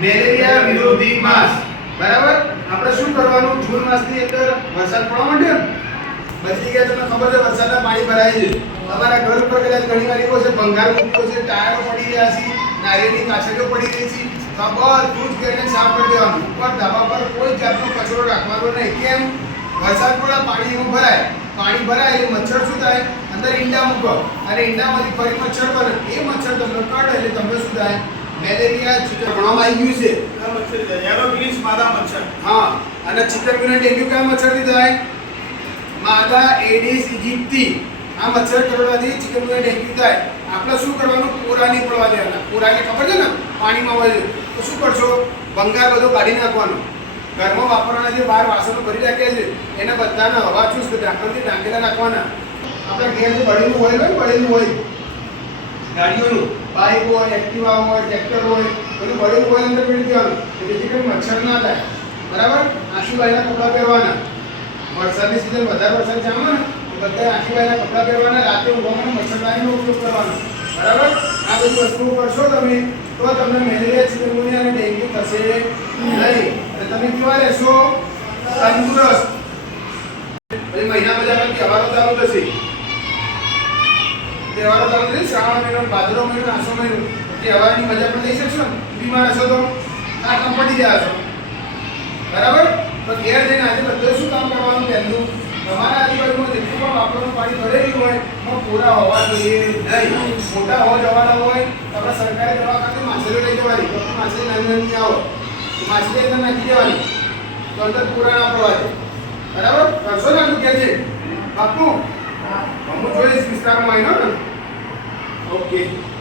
Malaria વિરોધી માસ. બરાબર? આપણે શું કરવાનું? જૂન માસની અંદર વરસાદ પડવા માંડ્યો બધી જગ્યાએ તમને ખબર છે, વરસાદના પાણી ભરાય છે તમારા ઘર ઉપર કદાચ ઘણી વાર એવો છે ભંગાર મૂક્યો છે, ટાયરો પડી રહ્યા છે, નારિયેળની કાછડીઓ પડી રહી છે. તો બધું જ કરીને સાફ કરી દેવાનું. ઉપર ધાબા પર કોઈ જાતનો કચરો રાખવાનો નહીં. કેમ? વરસાદ પડે પાણી એવું ભરાય. પાણી ભરાય એટલે મચ્છર શું થાય? અંદર ઈંડા મૂકો. અને ઈંડામાંથી ફરી મચ્છર બને. એ મચ્છર તમને કાઢે એટલે તમને શું થાય? મેલેરિયા ચિકન ભણવામાં આવી ગયું છે. એરોફિલિસ માદા મચ્છર. હા અને ચિકનગુનિયા ડેન્ગ્યુ કયા મચ્છરથી થાય? માદા એડિસ ઇજિપ્તી આ મચ્છર કરડવાથી ચિકનગુનિયા ડેન્ગ્યુ થાય. આપણે શું કરવાનું? પૂરા નહીં પડવા દેવાના. પૂરા એટલે ખબર છે ને? પાણીમાં હોય. તો શું કરશો? ભંગાર બધો કાઢી નાખવાનો. ઘરમાં વાપરવાના જે બહાર વાસણો ભરી રાખ્યા છે એને બધાના હવા ચૂસ ઢાંકણથી ઢાંકેલા નાખવાના આપણે ઘેર જે બળેલું હોય ને બળેલું હોય ગાડીઓનું, બાઇક હોય, એક્ટિવા હોય, ટ્રેક્ટર હોય, બધું બળેલું હોય અંદર પીડી દેવાનું જેથી કરીને મચ્છર ના થાય. બરાબર? આશીભાઈના કપડાં પહેરવાના. વરસાદની સિઝન વધારે વરસાદ જામે ને, તો બધા આશીભાઈના કપડાં પહેરવાના, રાતે ઊંઘવામાં મચ્છરદાનીનો ઉપયોગ કરવાનો. બરાબર? આ બધી વસ્તુઓ કરશો તમે, તો તમને મેલેરિયા, ચિકનગુનિયા અને ડેન્ગ્યુ થશે નહીં. અને તમે કેવા રહેશો? તંદુરસ્ત. મહિના બધા તહેવારો ચાલુ થશે. તહેવારો ચાલુ થશે શ્રાવણ મહિનો ભાદરો મહિનો, આસો મહિનો. તહેવારની મજા પણ લઈ શકશો ને? બીમાર હશો તો કામ પડી ગયા છો બરાબર? તો ઘેર જઈને આજે બધું શું કામ કરવાનું પહેલું? તમારા આજુબાજુમાં જેટલું પણ વાપરવાનું પાણી ભરેલું હોય પણ પૂરા હોવા જોઈએ. નહીં, મોટા હો જવાના હોય તમે સરકારી દવાખાને માછલી લઈ જવાની. તો માછલી નાની નાની આવો માછલી અંદર નાખી દેવાની. તો અંદર પૂરા ના પડવા બરાબર? કરશો ને આટલું છે બાપુ હું જોઈશ વિસ્તારમાં આવીને હો ને ઓકે